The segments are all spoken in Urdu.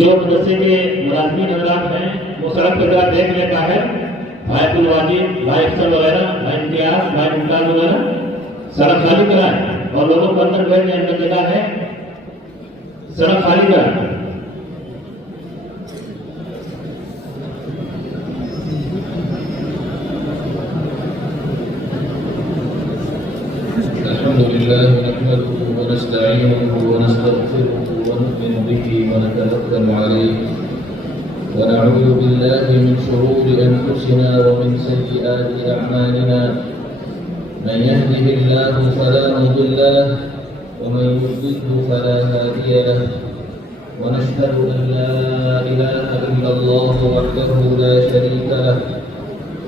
جو مدرسے کے ملازمین حضرات ہیں وہ سڑک پہ ذرا دیکھ لیتا ہے، بھائی عبد الواجد، بھائی افسر وغیرہ، بھائی امتیاز، بھائی ممتاز وغیرہ سڑک خالی کرائیں اور لوگوں کو اندر بیٹھنے اندر جگہ ہے، سڑک خالی کرائیں۔ الحمد لله نحمده ونستعينه ونستغفره ونؤمن به ونتوكل عليه ونعوذ بالله من شرور أنفسنا ومن سيئات أعمالنا من يهده الله فلا مضل له ومن يضلل فلا هادي له ونشهد أن لا إله إلا الله وحده لا شريك له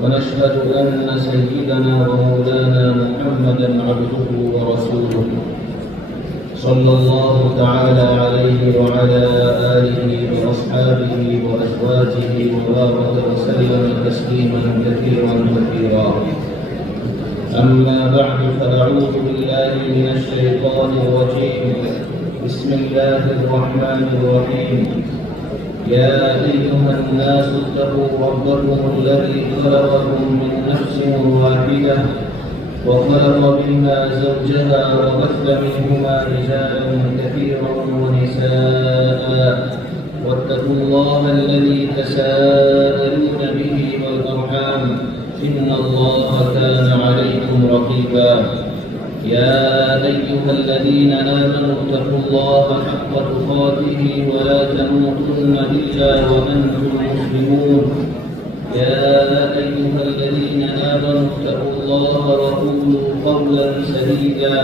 ونشهد أن سيدنا ومولانا محمدا عبده ورسوله صلى الله تعالى عليه وعلى آله وأصحابه وأزواجه وبارك وسلم تسليما كثيرا كثيرا. أما بعد فأعوذ بالله من الشيطان الرجيم. بسم الله الرحمن الرحيم. يا أيها الناس اتقوا ربكم الذي خلقكم من نفس واحدة وخلق منها زوجها وبث منهما رجالا كثيرا ونساء واتقوا الله الذي تساءلون به والأرحام إن الله كان عليكم رقيبا. يا أيها الذين آمنوا اتقوا الله حق تقاته ولا تموتن إلا وأنتم مسلمون. يا أيها الذين آمنوا اتقوا الله وقولوا قولا سديدا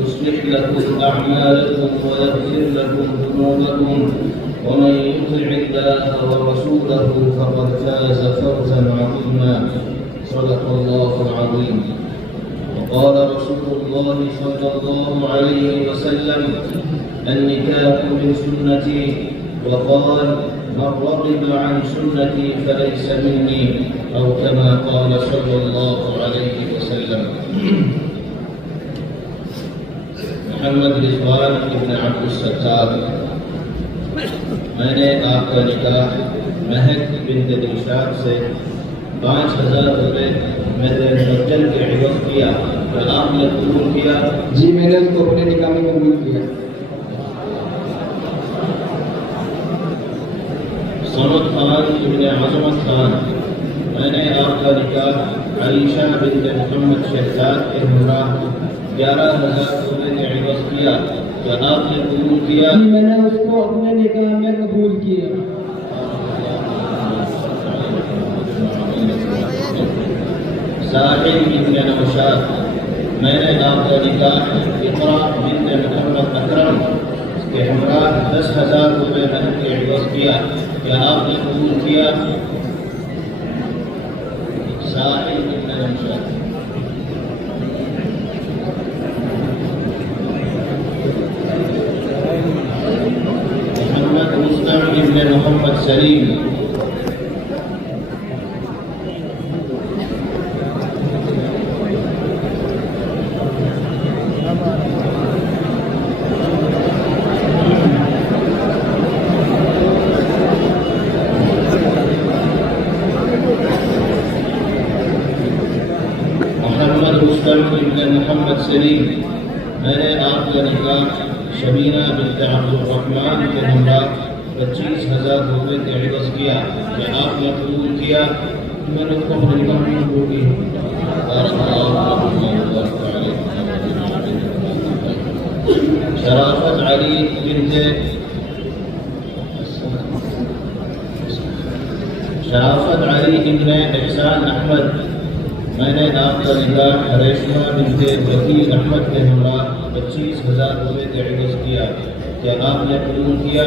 يصلح لكم أعمالكم ويغفر لكم ذنوبكم ومن يطع الله ورسوله فقد فاز فوزا عظيما. صدق الله العظيم. وقال رسول الله صلى الله عليه وسلم النكاح من سنتي وقال من رغب عن سنتي فليس مني أو كما قال صلى الله عليه وسلم. محمد رضوان ابن عبد الستار. میں نے آپ کا نکاح مہک بنت دلشاد سے 5000 روپے مہر مبدل کے عوض کیا اور آپ نے قبول کیا؟ جی میں نے اس کو اپنے نکاح میں قبول کیا. صمد خان ابن عظمت خان. میں نے آپ کا نکاح عائشہ بنت محمد شہزاد کے ہمراہ 11000 روپے کے عوض کیا اور آپ نے قبول کیا؟ جی میں نے اس کو اپنے نکاح میں قبول کیا. ساحل ابن نوشاد. میں نے آپ کا نکاح اقرا بنت محمد اکرم کے ہمراہ 10000 روپے مہر کے عوض کیا. کیا آپ نے قبول کیا؟ ساحل ابن نوشاد. محمد مستعم ابن محمد سلیم. محمد سلیم. میں نے آپ کا نکاح شبینہ بنت عبد الرحمن کے ہمراہ 25000 روپے کے عوض کیا. کیا آپ نے قبول کیا؟ میں نے اس کو اپنے نکاح میں قبول کیا. شرافت علی بنت شرافت علی ابن احسان احمد. میں نے آپ کا نکاح ریشمہ بنت وکیل احمد کے ہمراہ 25000 روپے کے عوض کیا. کیا آپ نے قبول کیا؟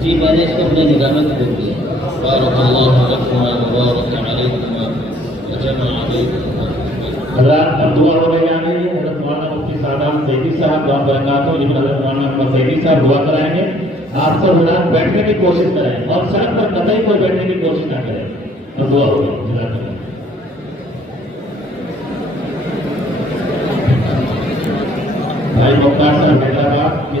جی میں نے اس کو اپنے نکاح میں قبول کیا. بارک اللہ لکما وبارک علیکما وجمع علیکما. حضرات اب دعا ہو رہی ہے. حضرت مولانا مفتی سعدان سیدی صاحب دعا برکات ہو، لیکن حضرت مولانا محمد سیدی صاحب دعا کرائیں گے. آپ سب حضرات بیٹھنے کی کوشش کریں اور سڑک پر قطعی کوئی بیٹھنے کی کوشش نہ کریں اور دعا ہوگی. بھائی مختار صاحب حیدرآباد یہ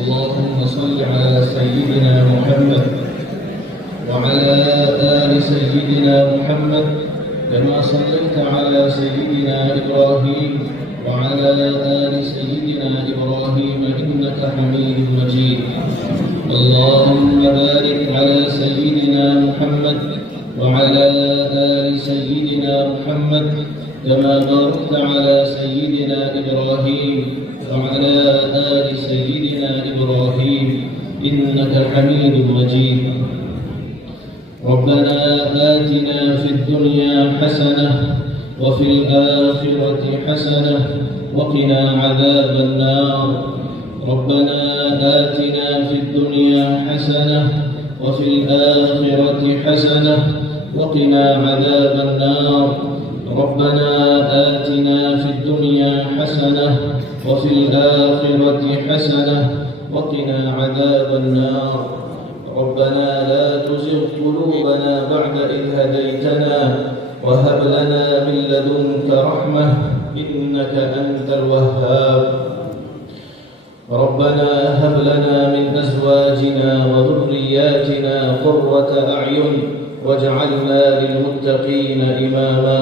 اللهم صل على سيدنا محمد وعلى آل سيدنا محمد كما صليت على سيدنا إبراهيم وعلى آل سيدنا إبراهيم إنك حميد مجيد. اللهم بارك على سيدنا محمد وعلى آل سيدنا محمد كما باركت على سيدنا إبراهيم وعلى آل سيدنا إبراهيم إنك حميد مجيد. ربنا آتنا في الدنيا حسنة وفي الآخرة حسنة وقنا عذاب النار. ربنا آتنا في الدنيا حسنة وفي الآخرة حسنة وقنا عذاب النار. ربنا آتنا في الدنيا حسنة وفي الآخرة حسنة وقنا عذاب النار. ربنا لا تزغ قلوبنا بعد إذ هديتنا وهب لنا من لدنك رحمة إنك أنت الوهاب. ربنا هب لنا من أزواجنا وذرياتنا قرة أعين واجعلنا للمتقين إماما.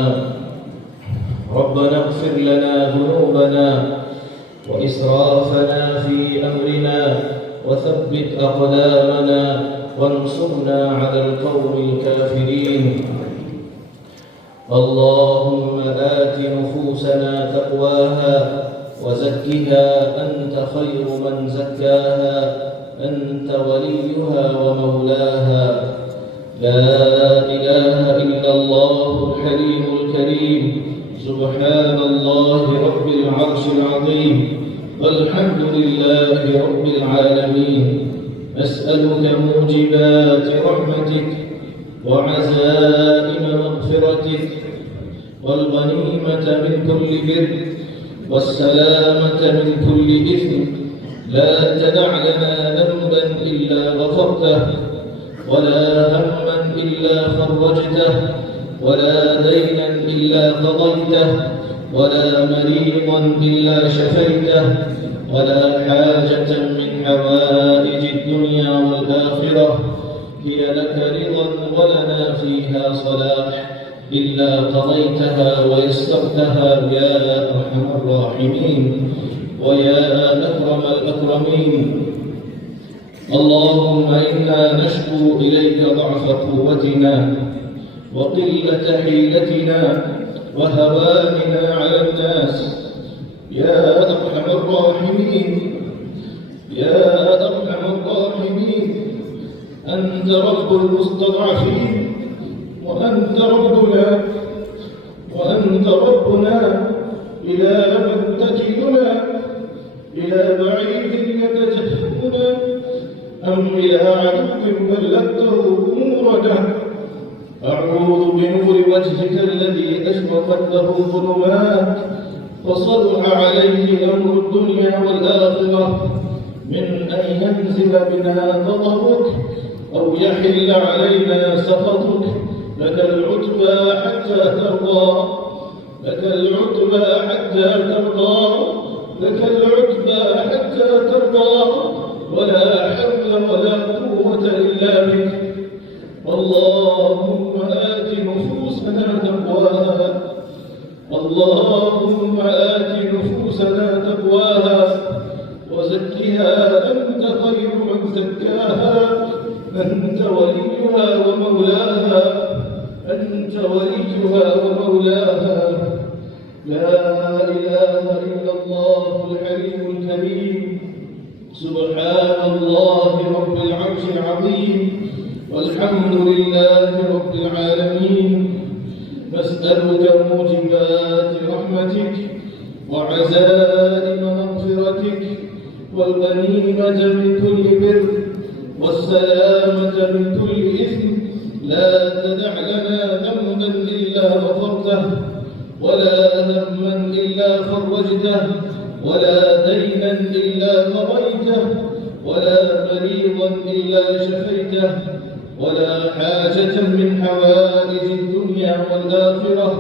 ربنا اغفر لنا ذنوبنا وإسرافنا في أمرنا وثبت أقدامنا وانصرنا على القوم الكافرين. اللهم آت نفوسنا تقواها وزكها أنت خير من زكاها أنت وليها ومولاها. لا إله إلا الله الحليم الكريم سبحان الله رب العرش العظيم والحمد لله رب العالمين. أسألك موجبات رحمتك وعزائم مغفرتك والغنيمة من كل بر والسلامة من كل إثم. لا تدع لنا ذنبا إلا غفرته ولا هما إلا فرجته ولا دينا إلا قضيته ولا مريضا إلا شفيته ولا حاجة من حوائج الدنيا والآخرة هي لك رضا ولنا فيها صلاح إلا قضيتها ويسرتها يا أرحم الراحمين ويا أكرم الأكرمين. اللهم إنا نشكو إليك ضعف قوتنا وقلة حيلتنا وهواننا على الناس يا أرحم الراحمين يا أرحم الراحمين. أنت رب المستضعفين وأنت ربنا وأنت ربنا. إلى من تكلنا؟ إلى بعيد يتجهمنا أم إلى عدو بلغته أمورنا؟ أعوذ بنور وجهك الذي أشرقت له الظلمات فصلح عليه أمر الدنيا والآخرة من أن ينزل بنا غضبك أو يحل علينا سخطك. لك العتبى حتى ترضى لك العتبى حتى ترضى لك العتبى حتى ترضى ولا حول ولا قوة إلا بك. اللهم آت نفوسنا تقواها اللهم آت نفوسنا تقواها وزكها أنت خير من زكاها أنت وليها ومولاها أنت وليها ومولاها. لا إله إلا الله الحليم الكريم سبحان الله رب العرش العظيم والحمد لله رب العالمين. نسألك موجبات رحمتك وعزائم مغفرتك والغنيمة من كل بر والسلامة من كل إثم. لا تدع لنا ذنبا إلا غفرته ولا هما إلا فرجته ولا دينا إلا قضيته ولا مريضا إلا شفيته ولا حاجة من حوائج الدنيا والآخرة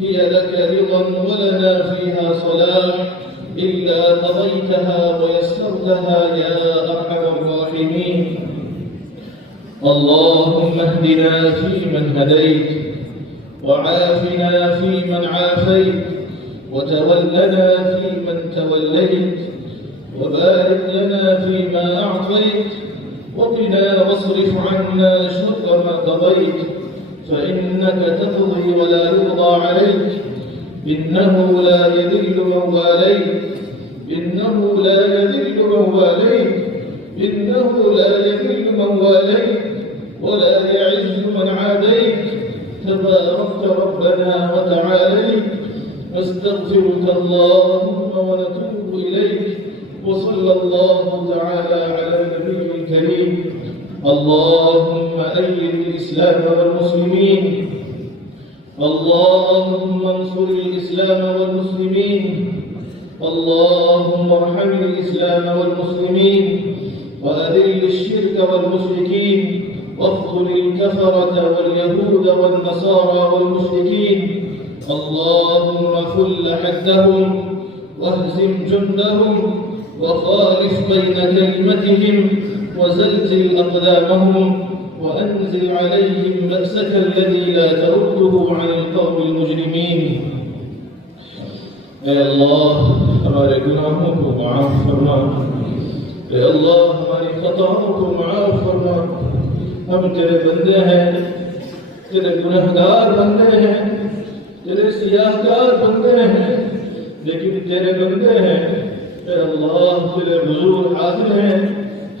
هي لك رضا ولنا فيها صلاح إلا قضيتها ويسرتها يا أرحم الراحمين. اللهم اهدنا فيمن هديت وعافنا فيمن عافيت وتولنا فيمن توليت وبارك لنا فيما أعطيت وقنا واصرف عنا شر ما قضيت فإنك تقضي ولا يقضى عليك إنه لا يذل من واليت إنه لا يذل من واليت إنه لا يذل من واليت ولا يعز من عاديت تباركت ربنا وتعاليت. نستغفرك اللهم ونتوب إليك. وصلى الله تعالى على النبي الكريم. اللهم أيد الإسلام والمسلمين. اللهم انصر الإسلام والمسلمين. اللهم ارحم الإسلام والمسلمين وأذل الشرك والمشركين واخذل الكفرة واليهود والنصارى والمشركين. اللهم فل حدهم واهزم جندهم وخالف بين كلمتهم وزلزل أقدامهم وأنزل عليهم بأسك الذي لا ترده عن القوم المجرمين. اے اللہ ہمارے گناہوں کو معاف فرما. اے اللہ ہماری خطاؤں کو معاف فرما. ہم تیرے بندے ہیں، تیرے گنہگار بندے ہیں، تیرے سیاہکار بندے ہیں، لیکن تیرے بندے ہیں. اے اللہ تیرے حضور حاضر ہیں،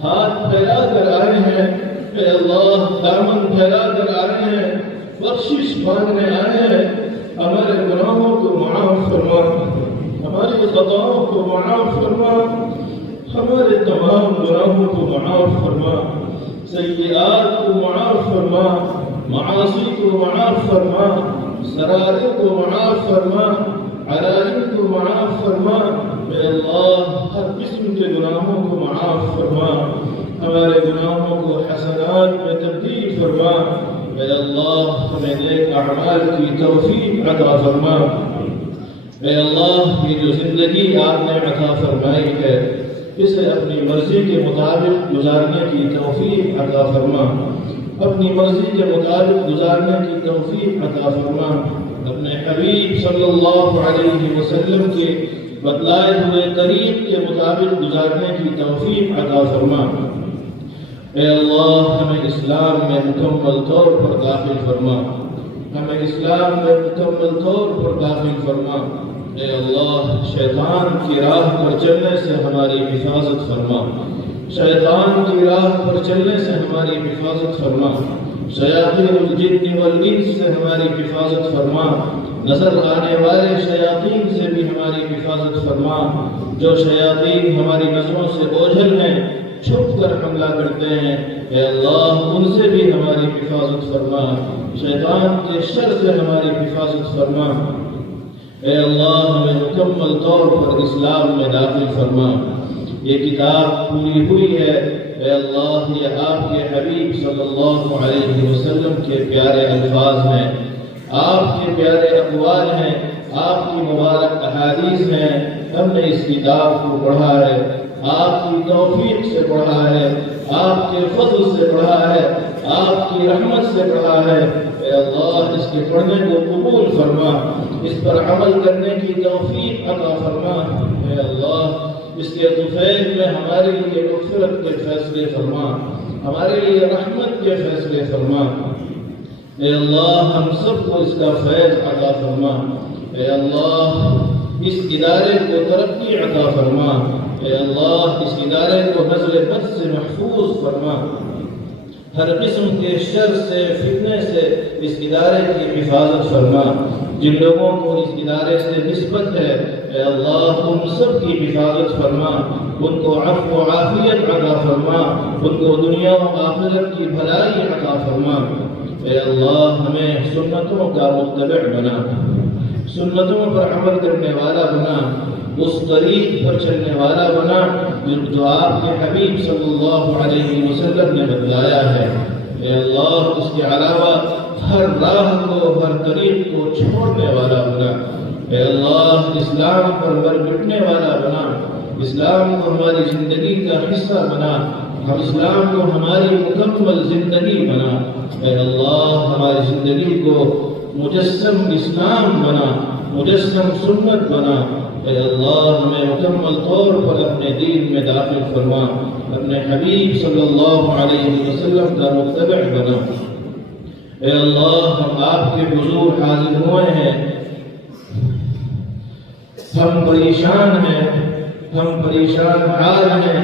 ہاتھ پھیلا کر آئے ہیں. اے اللہ دامن پھیلا کر آئے ہیں، بخشش مانگنے آئے ہیں. ہمارے گناہوں کو معاف فرما، ہماری خطاؤں کو معاف فرما، ہمارے تمام گناہوں کو معاف فرما، سیئات کو معاف فرما، معاصی کو معاف فرما، سرائر کو معاف فرما، علائم کو معاف فرما. اے اللہ ہر قسم کے گناہوں کو معاف فرما، ہمارے گناہوں کو حسنات میں تبدیل فرما. اے اللہ ہمیں نیک اعمال کی توفیق عطا فرما. اے اللہ یہ جو زندگی آپ نے عطا فرمائی ہے اسے اپنی مرضی کے مطابق گزارنے کی توفیق عطا فرما. اپنی مرضی کے مطابق گزارنے کی توفیق عطا فرما. اپنے حبیب صلی اللہ علیہ وسلم کے بتلائے ہوئے طریق کے مطابق گزارنے کی توفیق عطا فرما. اے اللہ ہمیں اسلام میں مکمل طور پر داخل فرما، ہمیں اسلام میں مکمل طور پر داخل فرما. اے اللہ شیطان کی راہ پر چلنے سے ہماری حفاظت فرما، شیطان کی راہ پر چلنے سے ہماری حفاظت فرما. شیاطین الجن والانس سے ہماری حفاظت فرما. نظر آنے والے شیاطین سے بھی ہماری حفاظت فرما. جو شیاطین ہماری نظروں سے اوجھل ہیں، چھپ کر حملہ کرتے ہیں، اے اللہ ان سے بھی ہماری حفاظت فرما. شیطان کے شر سے ہماری حفاظت فرما. اے اللہ ہمیں مکمل طور پر اسلام میں داخل فرما. یہ کتاب پوری ہوئی ہے اے اللہ، یہ آپ کے حبیب صلی اللہ علیہ وسلم کے پیارے الفاظ ہیں، آپ کے پیارے اقوال ہیں، آپ کی مبارک احادیث ہیں. ہم نے اس کتاب کو پڑھا ہے، آپ کی توفیق سے پڑھا ہے، آپ کے فضل سے پڑھا ہے، آپ کی رحمت سے پڑھا ہے. اے اللہ اس کے پڑھنے کو قبول فرما، اس پر عمل کرنے کی توفیق عطا فرما. اے اللہ اس کے طفیل میں ہمارے لیے مغفرت کے فیصلے فرما، ہمارے لیے رحمت کے فیصلے فرما. اے اللہ ہم سب کو اس کا فیض عطا فرما. اے اللہ اس ادارے کو ترقی عطا فرما. اے اللہ اس ادارے کو نظر بد سے محفوظ فرما. ہر قسم کے شر سے فتنے سے اس ادارے کی حفاظت فرما. جن لوگوں کو اس ادارے سے نسبت ہے اے اللہ ان سب کی حفاظت فرما، ان کو عفو و عافیت عطا فرما، ان کو دنیا و آخرت کی بھلائی عطا فرما. اے اللہ ہمیں سنتوں کا متبع بنا. سنتوں پر عمل کرنے والا بنا، اس طریق پر چلنے والا بنا جو آپ کے حبیب صلی اللہ علیہ وسلم نے بتلایا ہے۔ اے اللہ اس کے علاوہ ہر راہ کو، ہر طریق کو چھوڑنے والا بنا۔ اے اللہ اسلام پر مر مٹنے والا بنا، اسلام کو ہماری زندگی کا حصہ بنا، ہم اسلام کو ہماری مکمل زندگی بنا۔ اے اللہ ہماری زندگی کو مجسم اسلام بنا، مجسم سنت بنا۔ اے اللہ ہمیں مکمل طور پر اپنے دین میں داخل فرما، اپنے حبیب صلی اللہ علیہ وسلم کا متبع بنا۔ اے اللہ ہم آپ کے حضور حاضر ہوئے ہیں، ہم پریشان ہیں، ہم پریشان حال ہیں۔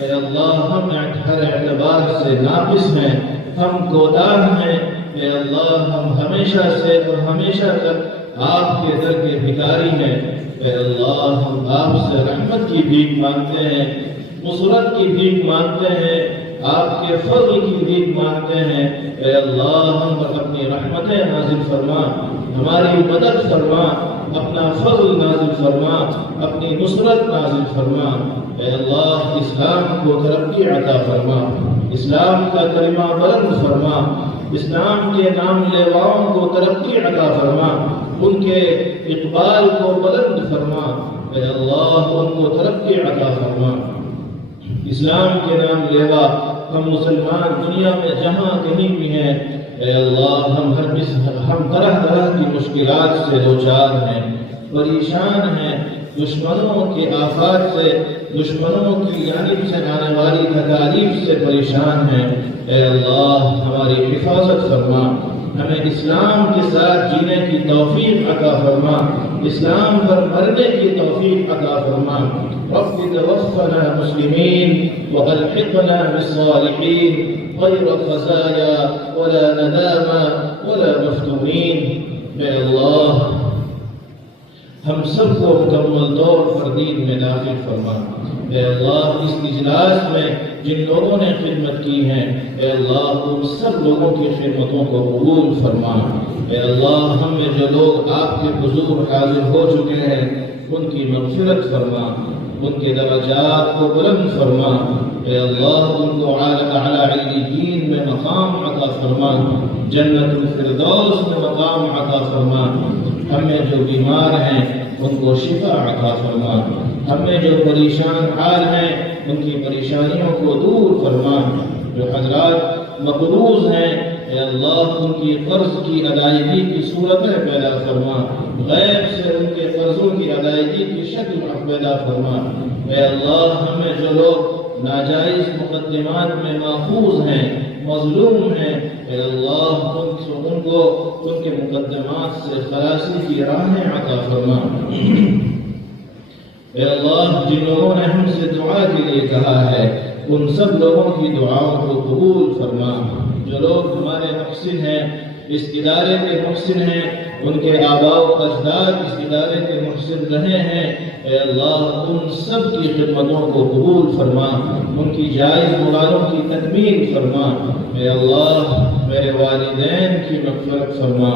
اے اللہ ہم ہر اعتبار سے ناقص ہیں، ہم کوتاہ ہیں۔ اے اللہ ہم ہمیشہ سے اور ہمیشہ تک آپ کے در کے بھکاری ہیں۔ اے اللہ ہم آپ سے رحمت کی بھیک مانگتے ہیں، نصرت کی بھیک مانگتے ہیں، آپ کے فضل کی بھیک مانگتے ہیں۔ اے اللہ ہم پر اپنی رحمتیں نازل فرما، ہماری مدد فرما، اپنا فضل نازل فرما، اپنی نصرت نازل فرما۔ اے اللہ اسلام کو ترقی عطا فرما، اسلام کا کلمہ بلند فرما، اسلام کے نام لیواؤں کو ترقی عطا فرما، ان کے اقبال کو بلند فرما۔ اے اللہ ان کو ترقی عطا فرما۔ اسلام کے نام لیوا ہم مسلمان دنیا میں جہاں کہیں بھی ہیں، اے اللہ ہم طرح طرح کی مشکلات سے دوچار ہیں، پریشان ہیں، دشمنوں کے آفات سے، دشمنوں کی جانب سے آنے والی تکالیف سے پریشان ہیں۔ اے اللہ ہماری حفاظت فرما، ہمیں اسلام کے ساتھ جینے کی توفیق عطا فرما، اسلام پر مرنے کی توفیق عطا فرما۔ رب توفنا مسلمین والحقنا بالصالحین غیر خزایا ولا ندامہ ولا مفتونین۔ اے اللہ ہم سب کو مکمل طور پر دین میں داخل فرما۔ اے اللہ اس اجلاس میں جن لوگوں نے خدمت کی ہے، اے اللہ ان سب لوگوں کی خدمتوں کو قبول فرما۔ اے اللہ ہم میں جو لوگ آپ کے حضور حاضر ہو چکے ہیں ان کی مغفرت فرما، ان کے درجات کو بلند فرما۔ اے اللہ ان کو اعلیٰ علیین میں مقام عطا فرما، جنت الفردوس میں مقام عطا فرما۔ ہمیں جو بیمار ہیں ان کو شفا عطا فرما، ہمیں جو پریشان حال ہیں ان کی پریشانیوں کو دور فرما۔ جو حضرات مقروض ہیں اے اللہ ان کی قرض کی ادائیگی کی صورتیں پیدا فرما، غیب سے ان کے قرضوں کی ادائیگی کی شکل پیدا فرما۔ اے اللہ ہمیں جو لوگ ناجائز مقدمات میں ماخوذ ہیں، مظلوم ہیں، اے اللہ ان کو ان کے مقدمات سے خلاصی کی راہیں عطا فرما۔ اے اللہ جن لوگوں نے ہم سے دعا کے لیے کہا ہے ان سب لوگوں کی دعاؤں کو قبول فرما۔ جو لوگ ہمارے محسن ہیں، اس ادارے کے محسن ہیں، ان کے آباء و اجداد اس ادارے کے محسن رہے ہیں، اے اللہ ان سب کی خدمتوں کو قبول فرما، ان کی جائز مرادوں کی تکمیل فرما۔ اے اللہ میرے والدین کی مغفرت فرما،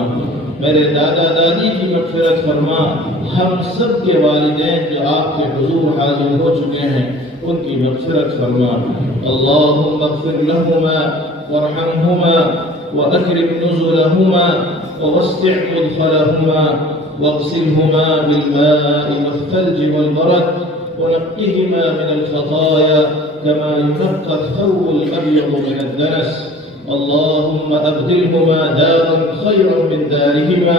میرے دادا دادی کی مغفرت فرما، ہم سب کے والدین جو آپ کے حضور حاضر ہو چکے ہیں ان کی مغفرت فرما۔ اللہم اغفر لہما وارحمہما واکرم نزلہما ووسع مدخلہما واغسلہما بالماء والثلج والبرد ونقہما من الخطايا كما ينقى الثوب الأبيض من الدنس۔ اللهم أبدلهما دارا خيرا من دارهما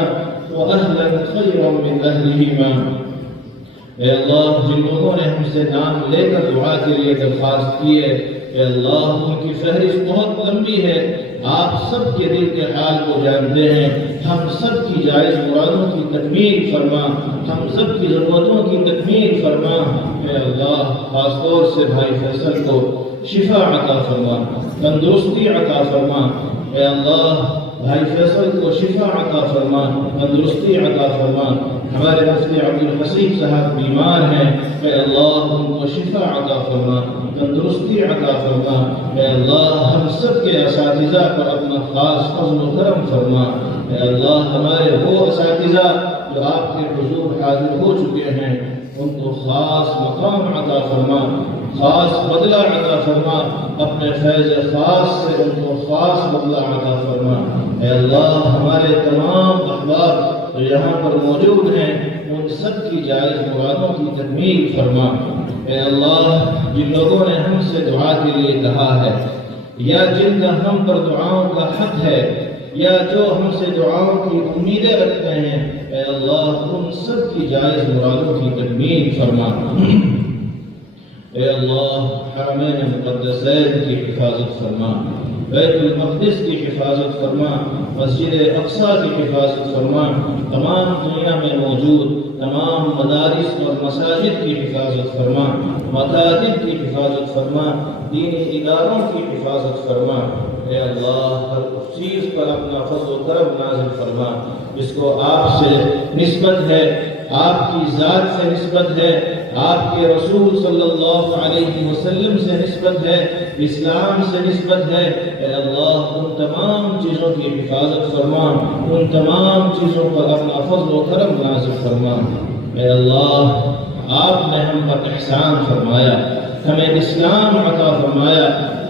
وأهلا خيرا من أهلهما۔ اے اللہ جن لوگوں نے ہم سے نام لے کر دعا کے لیے درخواست کی ہے، اے اللہ ان کی فہرست بہت لمبی ہے، آپ سب کے دل کے حال کو جانتے ہیں، ہم سب کی جائز مرادوں کی تکمیل فرما، ہم سب کی ضرورتوں کی تکمیل فرما۔ اے اللہ خاص طور سے بھائی فیصل کو شفا عطا فرما، تندرستی عطا فرما۔ اے اللہ بھائی فیصل کو شفا عطا فرما، تندرستی عطا فرما۔ ہمارے مفتی عبدالحسین صاحب بیمار ہیں، اے اللہ ان کو شفا عطا فرما، تندرستی عطا فرما۔ اے اللہ ہم سب کے اساتذہ پر اپنا خاص فضل و کرم فرما۔ اے اللہ ہمارے وہ اساتذہ جو آپ کے حضور حاضر ہو چکے ہیں ان کو خاص مقام عطا فرما، خاص بدلہ عطا فرما، اپنے فیض خاص سے ان کو خاص بدلہ عطا فرما۔ اے اللہ ہمارے تمام احباب جو یہاں پر موجود ہیں ان سب کی جائز مرادوں کی تکمیل فرما۔ اے اللہ جن لوگوں نے ہم سے دعا کے لیے کہا ہے یا جن کا ہم پر دعاؤں کا حق ہے یا جو ہم سے دعاؤں کی امیدیں رکھتے ہیں، اے اللہ ان سب کی جائز مرادوں کی تکمیل فرما۔ اے اللہ حرمین مقدسین کی حفاظت فرما، بیت المقدس کی حفاظت فرما، مسجد اقصی کی حفاظت فرما، تمام دنیا میں موجود تمام مدارس اور مساجد کی حفاظت فرما، مکاتب کی حفاظت فرما، دینی اداروں کی حفاظت فرما۔ اے اللہ ہر اس چیز پر اپنا فضل و کرم نازل فرما جس کو آپ سے نسبت ہے، آپ کی ذات سے نسبت ہے، آپ کے رسول صلی اللہ علیہ وسلم سے نسبت ہے، اسلام سے نسبت ہے۔ اے اللہ ان تمام چیزوں کی حفاظت فرما، ان تمام چیزوں پر اپنا فضل و کرم نازل فرما۔ اے اللہ آپ نے ہم پر احسان فرمایا، ہمیں اسلام عطا فرمایا،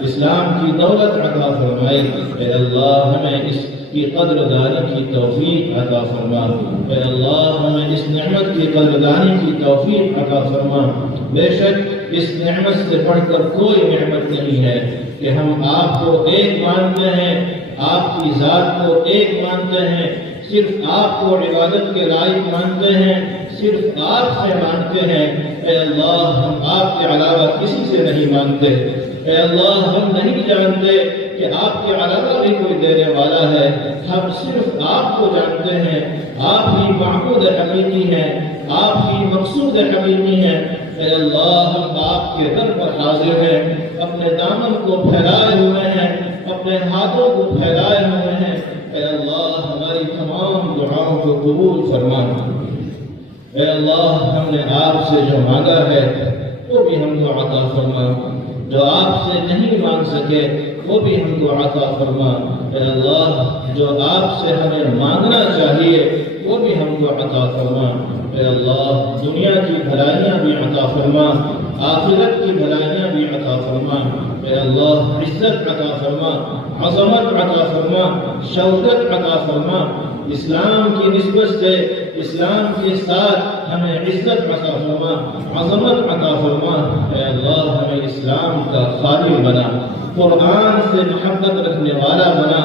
اسلام کی دولت عطا فرمائی۔ اے اللہ ہمیں اس کی قدردانی کی توفیق عطا فرما۔ اے اللہ ہمیں اس نعمت کی قدردانی کی توفیق عطا فرما۔ بے شک اس نعمت سے بڑھ کر کوئی نعمت نہیں ہے کہ ہم آپ کو ایک مانتے ہیں، آپ کی ذات کو ایک مانتے ہیں، صرف آپ کو عبادت کے لائق مانتے ہیں، صرف آپ سے مانتے ہیں۔ اے اللہ ہم آپ کے علاوہ کسی سے نہیں مانتے۔ اے اللہ ہم نہیں جانتے کہ آپ کے علاوہ بھی کوئی دینے والا ہے، ہم صرف آپ کو جانتے ہیں۔ آپ ہی معبود حقیقی ہیں، آپ ہی مقصود حقیقی ہیں۔ اے اللہ ہم آپ کے در پر حاضر ہیں، اپنے دامن کو پھیلائے ہوئے ہیں، اپنے ہاتھوں کو پھیلائے ہوئے ہیں۔ اے اللہ ہماری تمام دعاؤں کو قبول فرما۔ اے اللہ ہم نے آپ سے جو مانگا ہے وہ بھی ہم کو عطا فرما، جو آپ سے نہیں مانگ سکے وہ بھی ہم کو عطا فرما۔ اے اللہ جو آپ سے ہمیں مانگنا چاہیے وہ بھی ہم کو عطا فرما۔ اے اللہ دنیا کی بھلائیاں بھی عطا فرما، آخرت کی بھلائیاں بھی عطا فرما۔ اے اللہ عزت عطا فرما، عظمت عطا فرما، شوکت عطا فرما۔ اسلام کی نسبت سے اسلام کے ساتھ ہمیں عزت عطا فرما، عظمت عطا فرما۔ اے اللہ ہمیں اسلام کا خادم بنا، قرآن سے محبت رکھنے والا بنا،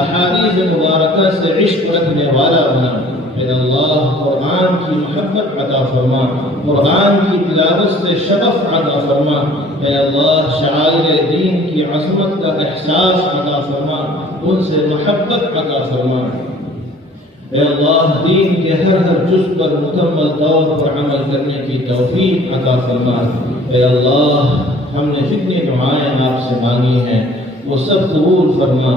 احادیث مبارکہ سے عشق رکھنے والا بنا۔ اے اللہ قرآن کی محبت عطا فرما، قرآن کی تلاوت سے شغف عطا فرما۔ اے اللہ شعائر دین کی عظمت کا احساس عطا فرما، ان سے محبت عطا فرما۔ اے اللہ دین کے ہر جز پر مکمل طور پر عمل کرنے کی توفیق عطا فرما۔ اے اللہ ہم نے جتنی دعائیں آپ سے مانگی ہیں وہ سب قبول فرما۔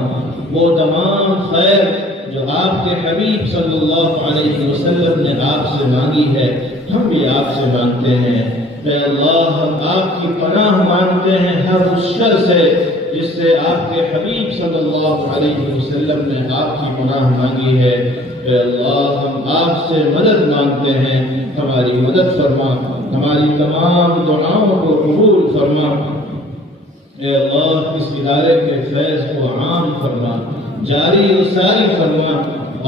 وہ تمام خیر جو آپ کے حبیب صلی اللہ علیہ وسلم نے آپ سے مانگی ہے ہم بھی آپ سے مانگتے ہیں۔ اے اللہ ہم آپ کی پناہ مانگتے ہیں ہر اس شر سے جس سے آپ کے حبیب صلی اللہ علیہ وسلم نے آپ کی پناہ مانگی ہے۔ اے اللہ ہم آپ سے مدد مانگتے ہیں، ہماری مدد فرما، ہماری تمام دعاؤں کو قبول فرما۔ اے اللہ اس ادارے کے فیض کو عام فرما، جاری و ساری فرما،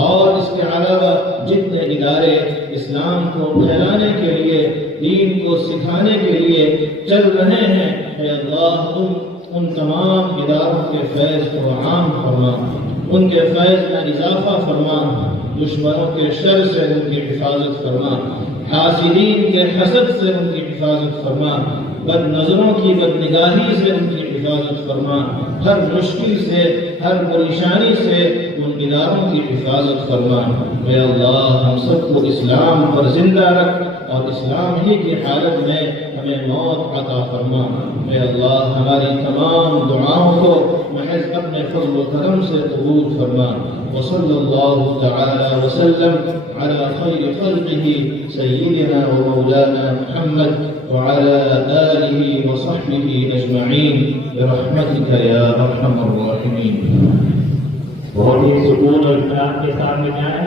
اور اس کے علاوہ جتنے ادارے اسلام کو پھیلانے کے لیے، دین کو سکھانے کے لیے چل رہے ہیں، اے اللہ ان تمام اداروں کے فیض کو عام فرما، ان کے فیض میں اضافہ فرما، دشمنوں کے شر سے ان کی حفاظت فرما، حاسدین کے حسد سے ان کی حفاظت فرما، بد نظروں کی بد نگاہی سے ان کی حفاظت فرما، ہر مشکل سے ہر پریشانی سے ان اداروں کی حفاظت فرما۔ اے اللہ ہم سب کو اسلام پر زندہ رکھ اور اسلام ہی کی حالت میں ہمیں موت عطا فرما۔ اے اللہ ہماری تمام دعاؤں کو محض اپنے فضل و کرم سے قبول فرما۔ وصلی اللہ تعالی وسلم علی خیر خلقہ سیدنا و مولانا محمد وعلى آلہ وصحبہ اجمعین برحمتک یا ارحم الراحمین۔ بہت ہی سکون اور اطمینان کے ساتھ میں جائیں۔